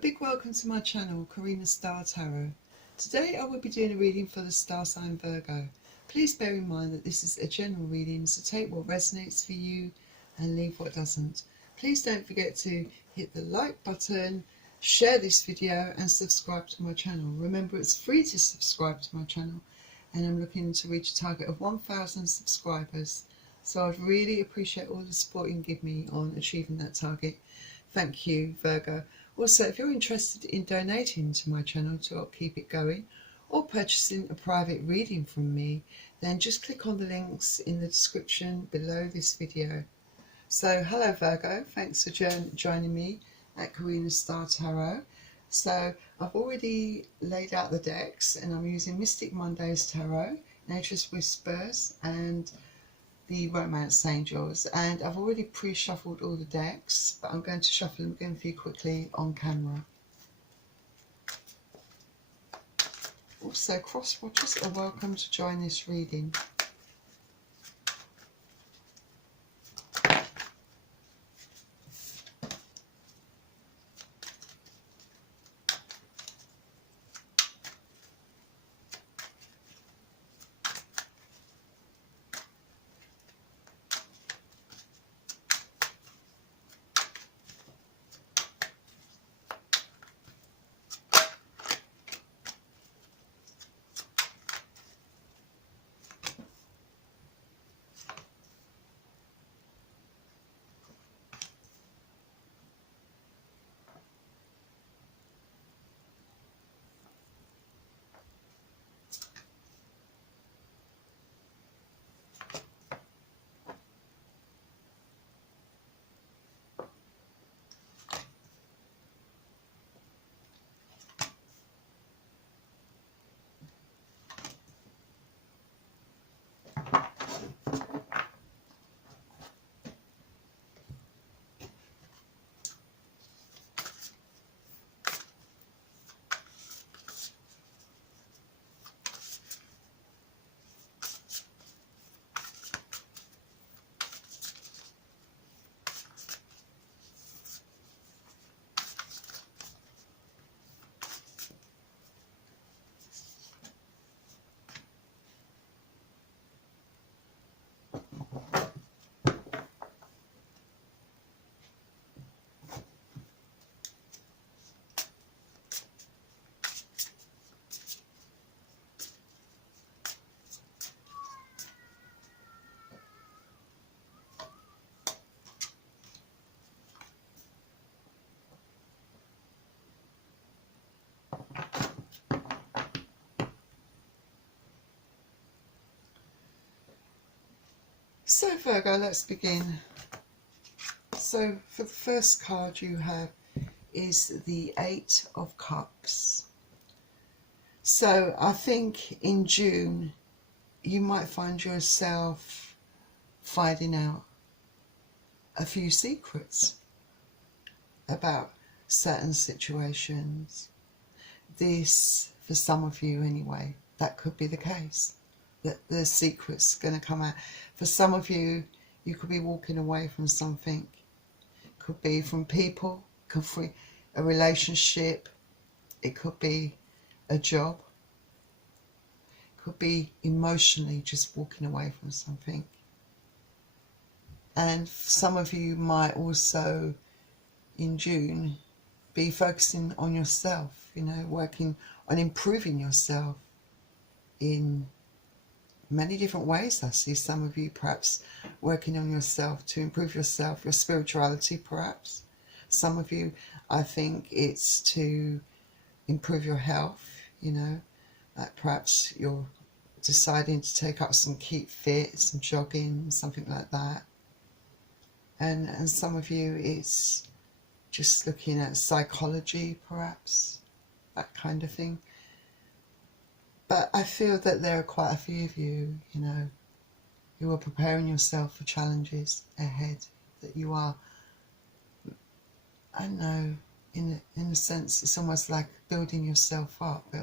big welcome to my channel, Karina Star Tarot. Today I will be doing a reading for the star sign Virgo. Please bear in mind that this is a general reading, so take what resonates for you and leave what doesn't. Please don't forget to hit the like button, share this video and subscribe to my channel. Remember, it's free to subscribe to my channel and I'm looking to reach a target of 1,000 subscribers. So I'd really appreciate all the support you can give me on achieving that target. Thank you, Virgo. Also, if you're interested in donating to my channel to help keep it going or purchasing a private reading from me, then just click on the links in the description below this video. So, hello Virgo, thanks for joining me at Karina Star Tarot. So, I've already laid out the decks and I'm using Mystic Monday's Tarot, Nature's Whispers and the Romance Angels, and I've already pre-shuffled all the decks, but I'm going to shuffle them again for you quickly on camera. Also, cross-watchers are welcome to join this reading. So Virgo, let's begin. So for the first card you have is the Eight of Cups. So I think in June you might find yourself finding out a few secrets about certain situations. This, for some of you anyway, that could be the case, that the secret's going to come out. For some of you, you could be walking away from something. Could be from people, could be a relationship, it could be a job, could be emotionally just walking away from something. And some of you might also in June be focusing on yourself, you know, working on improving yourself in many different ways. I see some of you perhaps working on yourself to improve yourself, your spirituality perhaps. Some of you, I think it's to improve your health, you know, like perhaps you're deciding to take up some keep fit, some jogging, something like that. And some of you it's just looking at psychology perhaps, that kind of thing. But I feel that there are quite a few of you, you know, you are preparing yourself for challenges ahead, that you are, I don't know, in a sense, it's almost like building yourself up,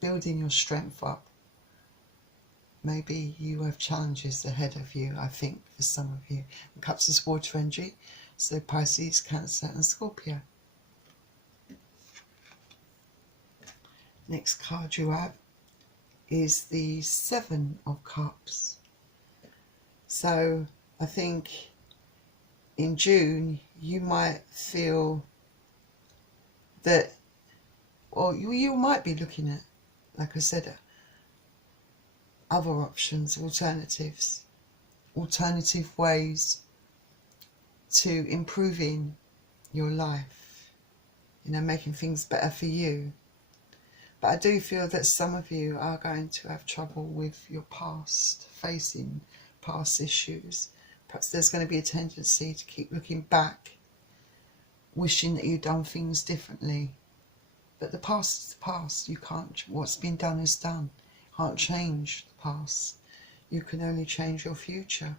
building your strength up. Maybe you have challenges ahead of you, I think, for some of you. Cups is water energy, so Pisces, Cancer and Scorpio. Next card you have is the Seven of Cups. So I think in June you might feel that, or you might be looking at, like I said, other options, alternative ways to improving your life, you know, making things better for you. But I do feel that some of you are going to have trouble with your past, facing past issues. Perhaps there's going to be a tendency to keep looking back, wishing that you'd done things differently. But the past is the past. You can't, what's been done is done. You can't change the past. You can only change your future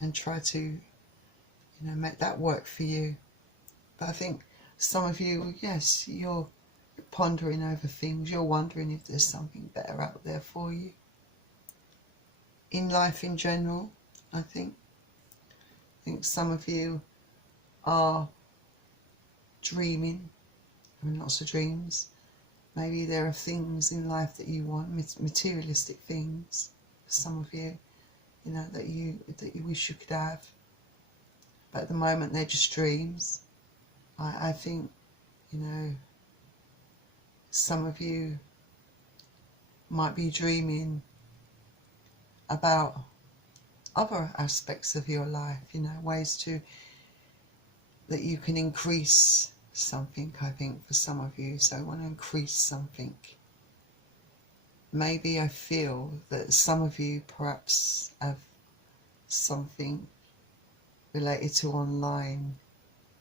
and try to, you know, make that work for you. But I think some of you, yes, you're pondering over things. You're wondering if there's something better out there for you. In life in general, I think some of you are dreaming, having lots of dreams. Maybe there are things in life that you want, materialistic things, for some of you, you know, that you wish you could have. But at the moment they're just dreams. I think, you know, some of you might be dreaming about other aspects of your life, you know, ways that you can increase something, I think, for some of you. So I want to increase something. Maybe I feel that some of you perhaps have something related to online,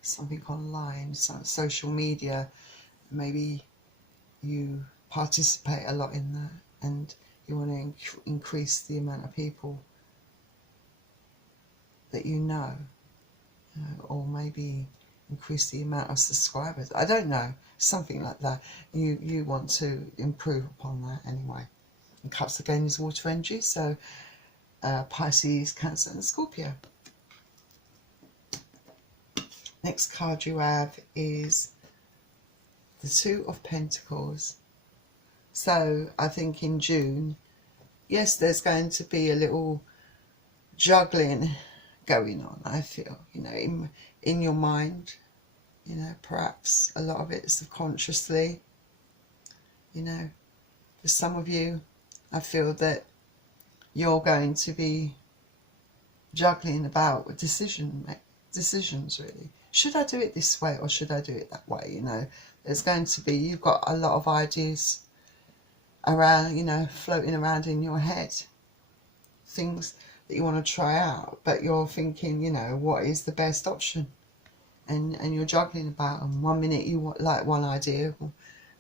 something online, some social media. Maybe you participate a lot in that and you want to increase the amount of people that you know, or maybe increase the amount of subscribers. I don't know, something like that. You want to improve upon that anyway. And Cups again is water energy, so Pisces, Cancer and Scorpio. Next card you have is the Two of Pentacles. So I think in June, yes, there's going to be a little juggling going on, I feel, you know, in your mind, you know, perhaps a lot of it subconsciously, you know. For some of you, I feel that you're going to be juggling about decisions really. Should I do it this way or should I do it that way? You know, there's going to be, you've got a lot of ideas around, you know, floating around in your head, things that you want to try out, but you're thinking, you know, what is the best option? And you're juggling about them. One minute you like one idea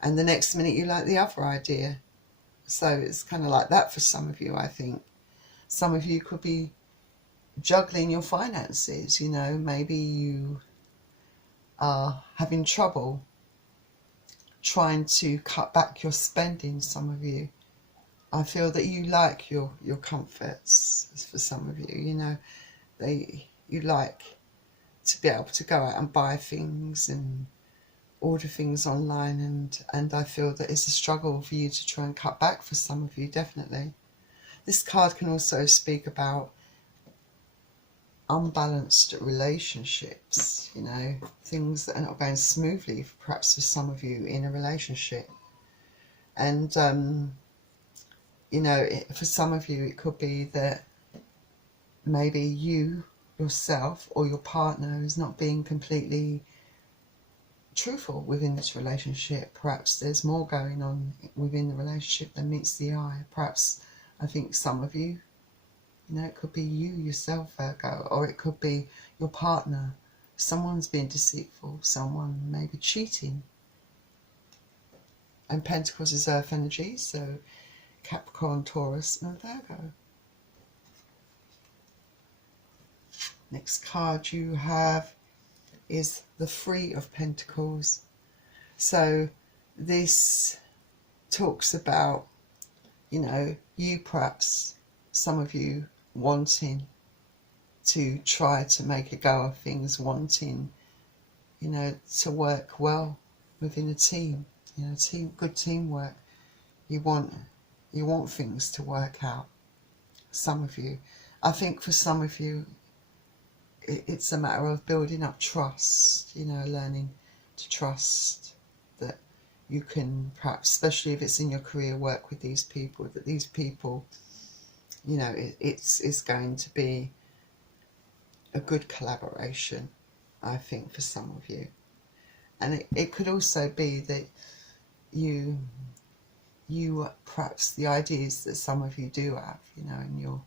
and the next minute you like the other idea. So it's kind of like that for some of you, I think. Some of you could be juggling your finances, you know, maybe you are having trouble trying to cut back your spending, some of you. I feel that you like your comforts, for some of you, you know, you like to be able to go out and buy things and order things online, and I feel that it's a struggle for you to try and cut back for some of you, definitely. This card can also speak about unbalanced relationships, you know, things that are not going smoothly, perhaps for some of you in a relationship. And, you know, for some of you, it could be that maybe you, yourself, or your partner is not being completely truthful within this relationship. Perhaps there's more going on within the relationship than meets the eye. Perhaps, I think some of you, you know, it could be you yourself, Virgo, or it could be your partner. Someone's being deceitful, someone maybe cheating. And Pentacles is earth energy, so Capricorn, Taurus and Virgo. Next card you have is the Three of Pentacles. So this talks about, you know, you perhaps, some of you wanting to try to make a go of things, wanting, you know, to work well within a team. You know, good teamwork. You want things to work out. Some of you, I think for some of you, it's a matter of building up trust. You know, learning to trust that you can, perhaps, especially if it's in your career, work with these people. That these people, you know, it's going to be a good collaboration, I think, for some of you. And it could also be that you perhaps the ideas that some of you do have, you know, and you're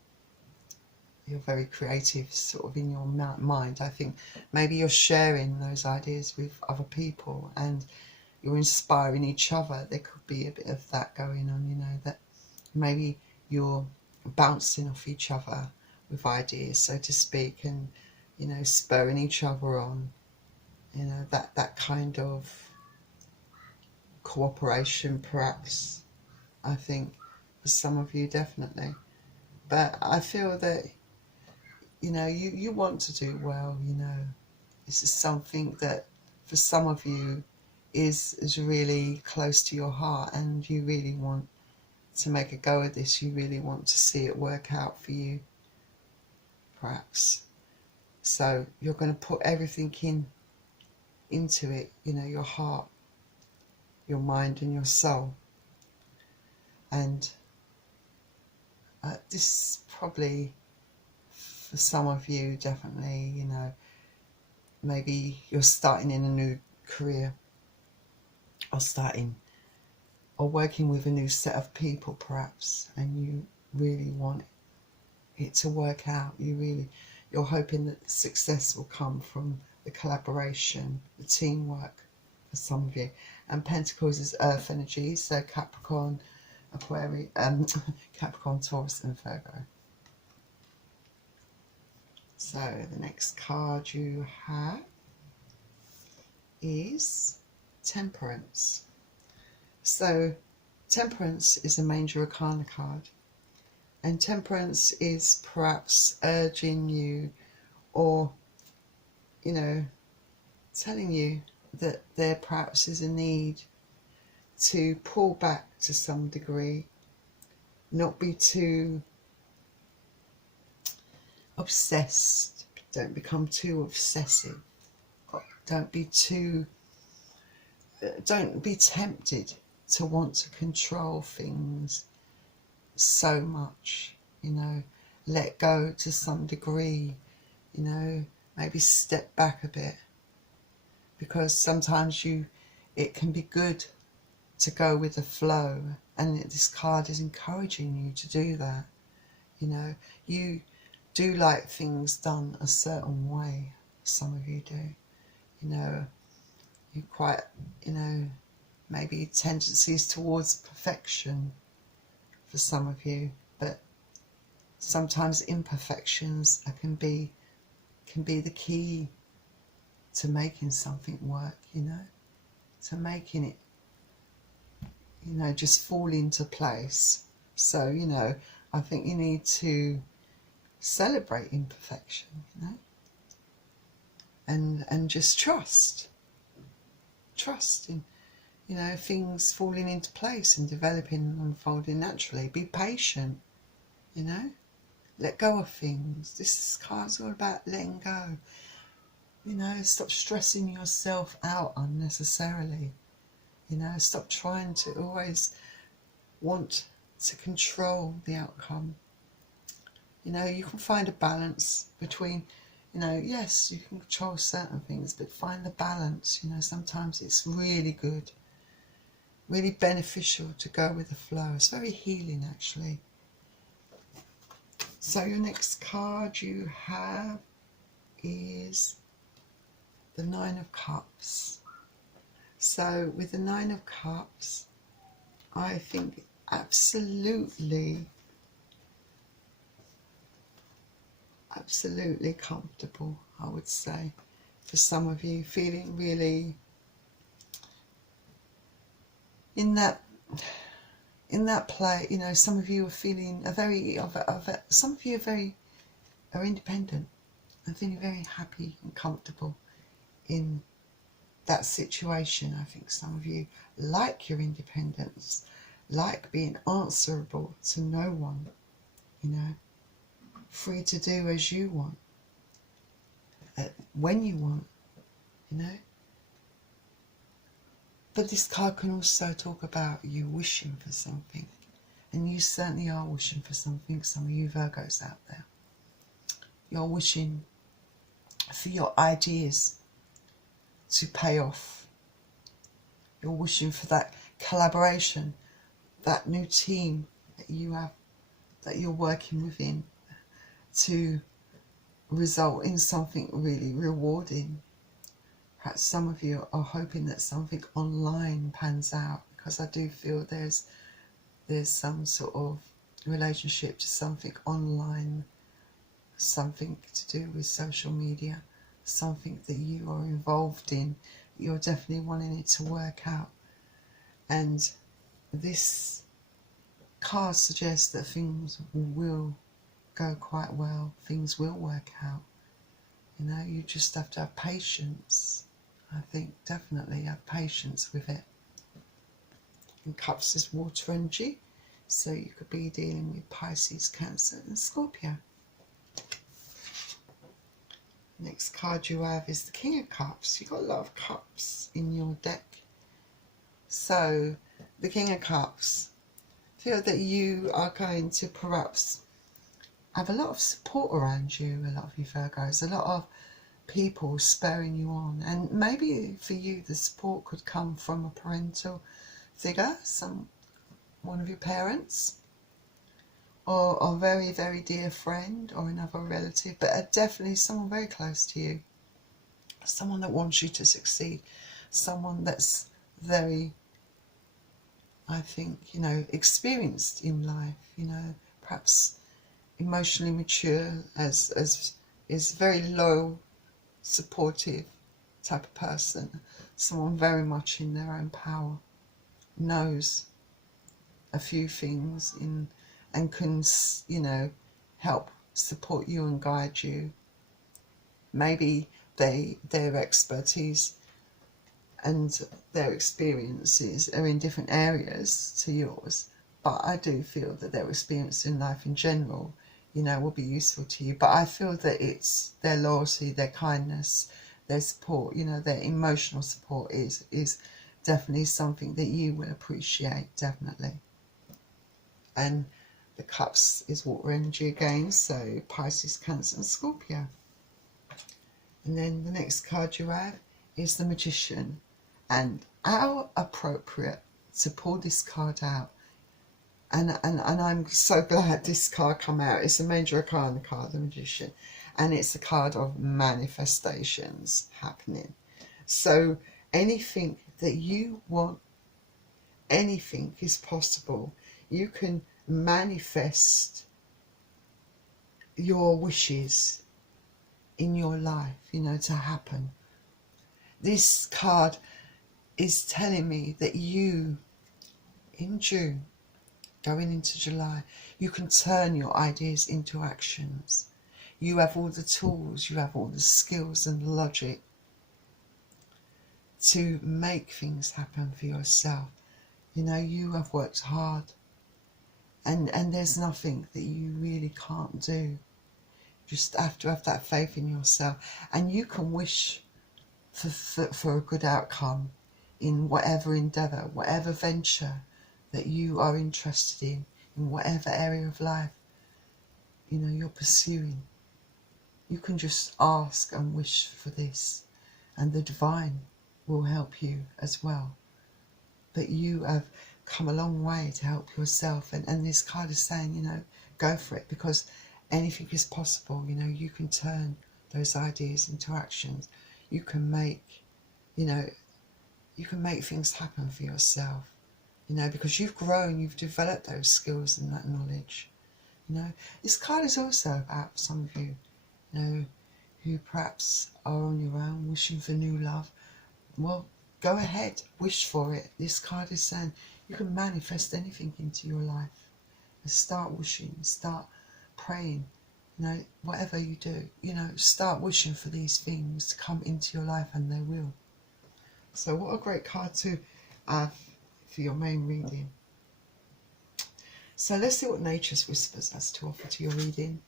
very creative sort of in your mind. I think maybe you're sharing those ideas with other people and you're inspiring each other. There could be a bit of that going on, you know, that maybe you're bouncing off each other with ideas, so to speak, and, you know, spurring each other on, you know, that kind of cooperation, perhaps, I think, for some of you, definitely. But I feel that, you know, you want to do well, you know. This is something that, for some of you, is really close to your heart, and you really want to make a go of this. You really want to see it work out for you, perhaps. So you're going to put everything into it, you know, your heart, your mind and your soul. And this probably, for some of you, definitely, you know, maybe you're starting in a new career, or working with a new set of people, perhaps, and you really want it to work out. You're hoping that the success will come from the collaboration, the teamwork, for some of you. And Pentacles is earth energy, so Capricorn, Aquarius, Capricorn, Taurus and Virgo. So the next card you have is Temperance. So Temperance is a major arcana card, and Temperance is perhaps urging you, or, you know, telling you that there perhaps is a need to pull back to some degree, not be too obsessed, don't become too obsessive, don't be tempted to want to control things so much, you know. Let go to some degree, you know, maybe step back a bit, because sometimes it can be good to go with the flow, and this card is encouraging you to do that. You know, you do like things done a certain way, some of you do, you know. You quite, you know, maybe tendencies towards perfection for some of you, but sometimes imperfections can be the key to making something work, you know, to making it, you know, just fall into place. So, you know, I think you need to celebrate imperfection, you know, and just trust in, you know, things falling into place and developing and unfolding naturally. Be patient, you know, let go of things. This card's all about letting go, you know. Stop stressing yourself out unnecessarily, you know. Stop trying to always want to control the outcome. You know, you can find a balance between, you know, yes, you can control certain things, but find the balance, you know. Sometimes it's really good, really beneficial to go with the flow. It's very healing, actually. So your next card you have is the Nine of Cups. So with the Nine of Cups, I think absolutely comfortable, I would say, for some of you, feeling really in that play. You know, some of you are feeling some of you are independent and feeling very happy and comfortable in that situation. I think some of you like your independence, like being answerable to no one, you know, free to do as you want, when you want, you know. But this card can also talk about you wishing for something. And you certainly are wishing for something, some of you Virgos out there. You're wishing for your ideas to pay off. You're wishing for that collaboration, that new team that you have, that you're working within, to result in something really rewarding. Perhaps some of you are hoping that something online pans out, because I do feel there's some sort of relationship to something online, something to do with social media, something that you are involved in. You're definitely wanting it to work out. And this card suggests that things will go quite well, things will work out. You know, you just have to have patience. I think definitely have patience with it. And Cups is water energy, so you could be dealing with Pisces, Cancer and Scorpio. Next card you have is the King of Cups. You've got a lot of cups in your deck. So the King of Cups, feel that you are going to perhaps have a lot of support around you, a lot of you Virgos, a lot of people spurring you on. And maybe for you the support could come from a parental figure, one of your parents, or a very, very dear friend, or another relative, but definitely someone very close to you, someone that wants you to succeed, someone that's very, I think, you know, experienced in life, you know, perhaps emotionally mature, as is very low, supportive type of person, someone very much in their own power, knows a few things and can, you know, help support you and guide you. Maybe their expertise and their experiences are in different areas to yours, but I do feel that their experience in life in general, you know, will be useful to you. But I feel that it's their loyalty, their kindness, their support, you know, their emotional support is definitely something that you will appreciate, definitely. And the Cups is water energy again, so Pisces, Cancer and Scorpio. And then the next card you have is the Magician. And how appropriate to pull this card out. And I'm so glad this card come out. It's a major arcana card, the Magician. And it's a card of manifestations happening. So anything that you want, anything is possible. You can manifest your wishes in your life, you know, to happen. This card is telling me that you, in June, going into July, you can turn your ideas into actions. You have all the tools, you have all the skills and logic to make things happen for yourself. You know, you have worked hard, and there's nothing that you really can't do. Just have to have that faith in yourself, and you can wish for a good outcome in whatever endeavour, whatever venture that you are interested in whatever area of life, you know, you're pursuing. You can just ask and wish for this, and the divine will help you as well. But you have come a long way to help yourself, and this card is saying, you know, go for it, because anything is possible. You know, you can turn those ideas into actions. You can make, you know, you can make things happen for yourself, you know, because you've grown, you've developed those skills and that knowledge. You know, this card is also about some of you, you know, who perhaps are on your own, wishing for new love. Well, go ahead, wish for it. This card is saying you can manifest anything into your life. And start wishing, start praying, you know, whatever you do, you know, start wishing for these things to come into your life, and they will. So what a great card to have for your main reading. So let's see what Nature's Whispers has to offer to your reading.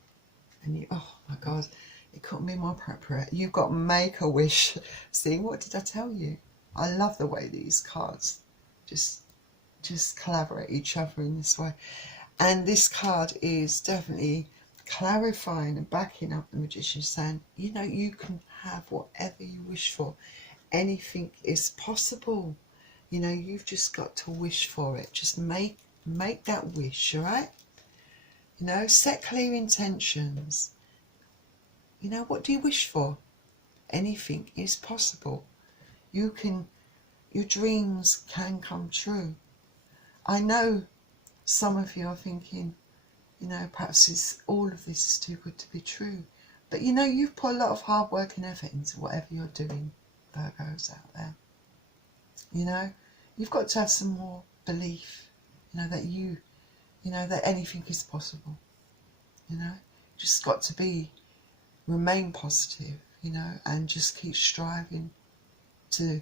And you, oh my God, it couldn't be more appropriate. You've got Make a Wish. See, what did I tell you? I love the way these cards just collaborate each other in this way. And this card is definitely clarifying and backing up the Magician, saying, you know, you can have whatever you wish for. Anything is possible. You know, you've just got to wish for it. Just make that wish, all right? You know, set clear intentions. You know, what do you wish for? Anything is possible. Your dreams can come true. I know some of you are thinking, you know, perhaps all of this is too good to be true. But you know, you've put a lot of hard work and effort into whatever you're doing, Virgos out there. You know, you've got to have some more belief, you know, that you know, that anything is possible. You know, just got to remain positive, you know, and just keep striving to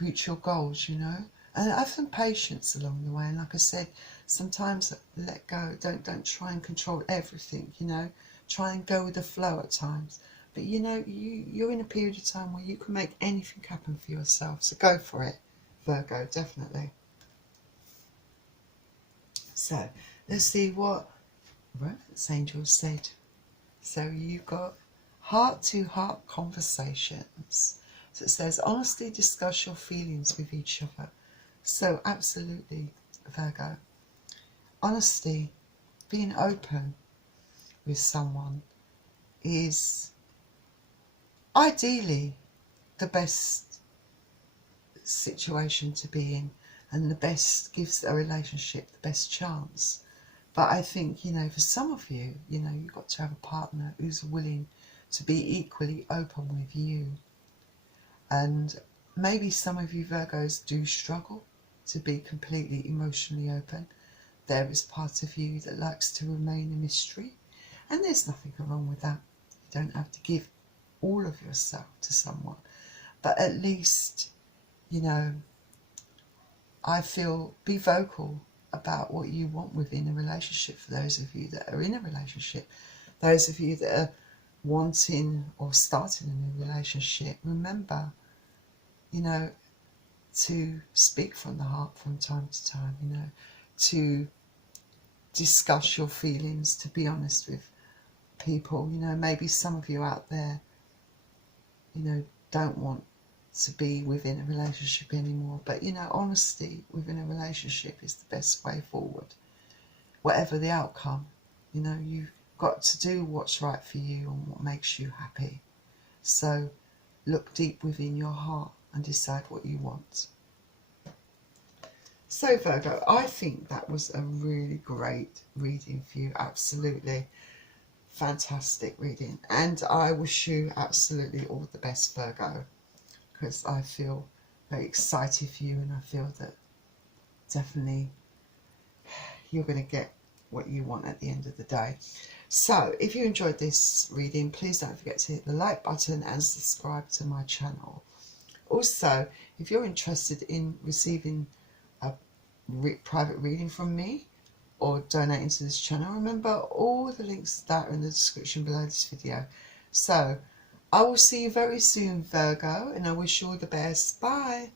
reach your goals, you know. And have some patience along the way. And like I said, sometimes let go. Don't try and control everything, you know. Try and go with the flow at times. But you know, you're in a period of time where you can make anything happen for yourself. So go for it, Virgo, definitely. So let's see what Romance Angel said. So you've got heart-to-heart conversations. So it says, honestly discuss your feelings with each other. So absolutely, Virgo. Honesty, being open with someone is ideally the best situation to be in, and the best gives a relationship the best chance. But I think, you know, for some of you, you know, you've got to have a partner who's willing to be equally open with you. And maybe some of you Virgos do struggle to be completely emotionally open. There is part of you that likes to remain a mystery, and there's nothing wrong with that. You don't have to give all of yourself to someone, but at least, you know, I feel, be vocal about what you want within a relationship. For those of you that are in a relationship, those of you that are wanting or starting a new relationship, remember, you know, to speak from the heart from time to time, you know, to discuss your feelings, to be honest with people. You know, maybe some of you out there, you know, don't want to be within a relationship anymore, but you know, honesty within a relationship is the best way forward. Whatever the outcome, you know, you've got to do what's right for you and what makes you happy. So look deep within your heart and decide what you want. So Virgo, I think that was a really great reading for you. Absolutely fantastic reading, and I wish you absolutely all the best, Virgo, because I feel very excited for you, and I feel that definitely you're going to get what you want at the end of the day. So if you enjoyed this reading, please don't forget to hit the like button and subscribe to my channel. Also, if you're interested in receiving a private reading from me or donating to this channel, remember all the links that are in the description below this video. So I will see you very soon, Virgo, and I wish you all the best. Bye.